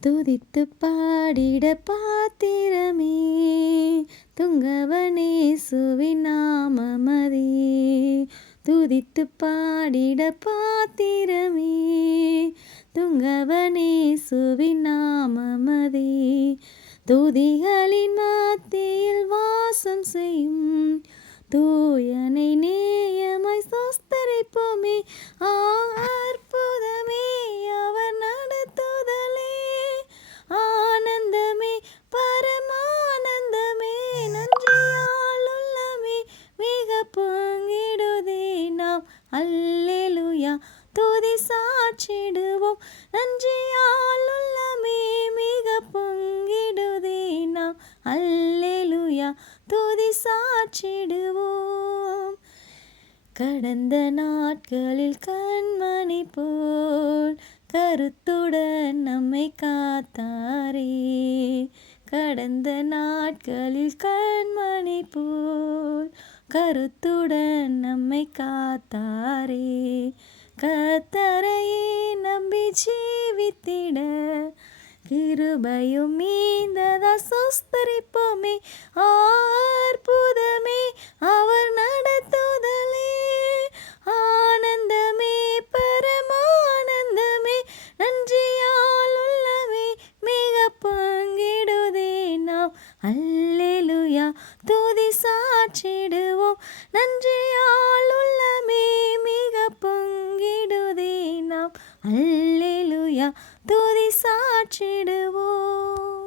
துதித்து பாடிட பாத்திரமே துங்கவனேசுவின் நாமமதே. துதித்து பாடிட பாத்திரமே துங்கவனேசுவின் நாமமதே. துதிகளின் மத்தியில் வாசம் செய்யும் தூயனை நேயமாய் ஸ்தோத்தரிப்போமே. அற்புதமே அவர் நடத்துதலே, ஆனந்தமே பரமானந்தமே. நன்றியால் உள்ளமே மிக பொங்கிடுதே நாம் அல்லேலூயா துதி சாற்றிடுவோம். நன்றியால் உள்ளமே மிக பொங்கிடுதே நாம் அல்லேலூயா துதி சாற்றிடுவோம். கடந்த நாட்களில் கண்மணி போல் கருத்துடன் நம்மை காத்தாரே. கடந்த நாட்களில் கண்மணி போல் கருத்துடன் நம்மை காத்தாரே. கர்த்தரையே நம்பி ஜீவித்திட கிருபையும் மீந்ததா ஸ்தோத்தரிப்போமே. அற்புதமே அவர் நடத்துதலே, ஆனந்தமே பரமானந்தமே. நன்றியால் உள்ளமே மிக பொங்கிடுதே நாம் அல்லேலூயா துதி சாற்றிடுவோம். நன்றியால் உள்ளமே மிக பொங்கிடுதே நாம் அல்லேலூயா துதி சாற்றிடுவோம்.